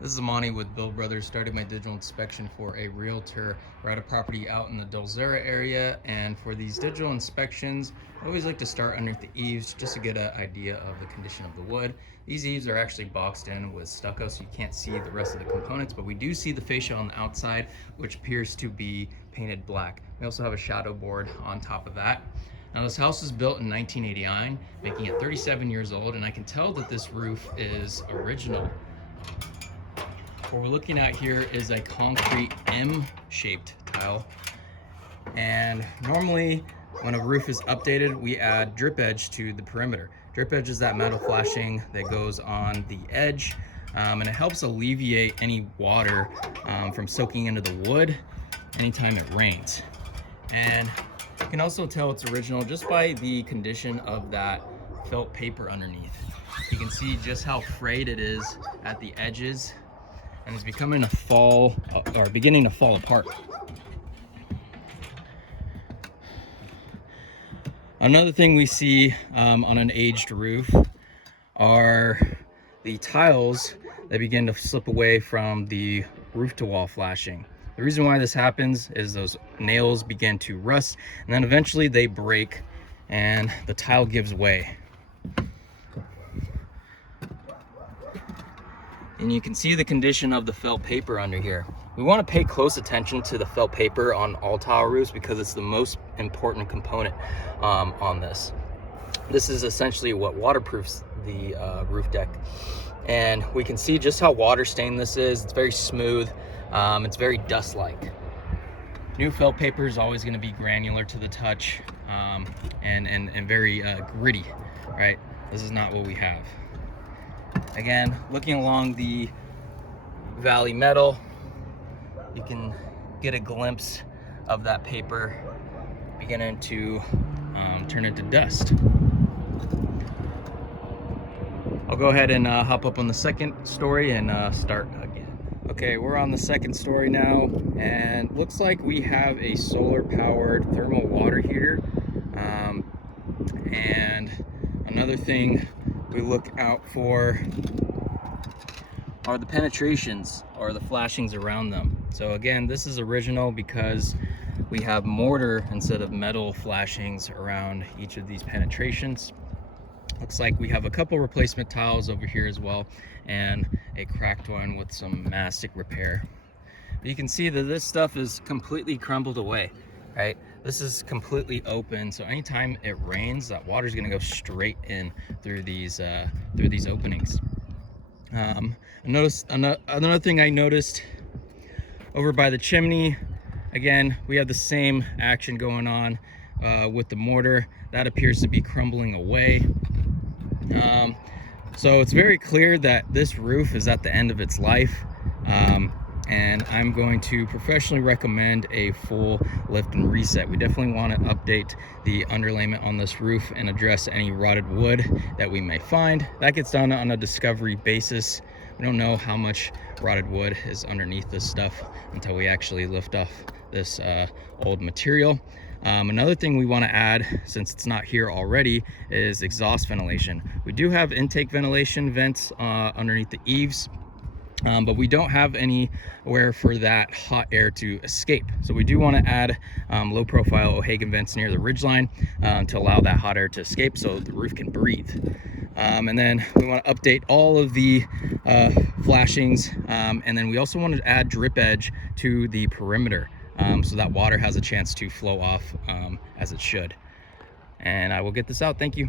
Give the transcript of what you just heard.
This is Amani with Bill Brothers. Started my digital inspection for a realtor. We're at a property out in the Delzera area, and for these digital inspections, I always like to start underneath the eaves just to get an idea of the condition of the wood. These eaves are actually boxed in with stucco, so you can't see the rest of the components, but we do see the fascia on the outside, which appears to be painted black. We also have a shadow board on top of that. Now, this house was built in 1989, making it 37 years old, and I can tell that this roof is original. What we're looking at here is a concrete M-shaped tile, and normally when a roof is updated, we add drip edge to the perimeter. Drip edge is that metal flashing that goes on the edge, and it helps alleviate any water from soaking into the wood anytime it rains. And you can also tell it's original just by the condition of that felt paper underneath. You can see just how frayed it is at the edges, and it's beginning to fall apart. Another thing we see on an aged roof are the tiles that begin to slip away from the roof to wall flashing. The reason why this happens is those nails begin to rust, and then eventually they break and the tile gives way. And you can see the condition of the felt paper under here. We want to pay close attention to the felt paper on all tile roofs because it's the most important component on this. This is essentially what waterproofs the roof deck. And we can see just how water stained this is. It's very smooth. It's very dust-like. New felt paper is always going to be granular to the touch and very gritty, right? This is not what we have. Again, looking along the valley metal, you can get a glimpse of that paper beginning to turn into dust. I'll go ahead and hop up on the second story and start again. Okay, we're on the second story now, and looks like we have a solar powered thermal water heater. And another thing we look out for are the penetrations or the flashings around them. So again, this is original because we have mortar instead of metal flashings around each of these penetrations. Looks like we have a couple replacement tiles over here as well, and a cracked one with some mastic repair. But you can see that this stuff is completely crumbled away, right? This is completely open, so anytime it rains, that water is going to go straight in through these openings. Another thing I noticed over by the chimney, again, we have the same action going on with the mortar. That appears to be crumbling away. So it's very clear that this roof is at the end of its life. And I'm going to professionally recommend a full lift and reset. We definitely want to update the underlayment on this roof and address any rotted wood that we may find. That gets done on a discovery basis. We don't know how much rotted wood is underneath this stuff until we actually lift off this old material. Another thing we want to add, since it's not here already, is exhaust ventilation. We do have intake ventilation vents underneath the eaves, but we don't have anywhere for that hot air to escape. So we do want to add low profile O'Hagan vents near the ridgeline to allow that hot air to escape so the roof can breathe. And then we want to update all of the flashings, and then we also want to add drip edge to the perimeter so that water has a chance to flow off as it should. And I will get this out. Thank you.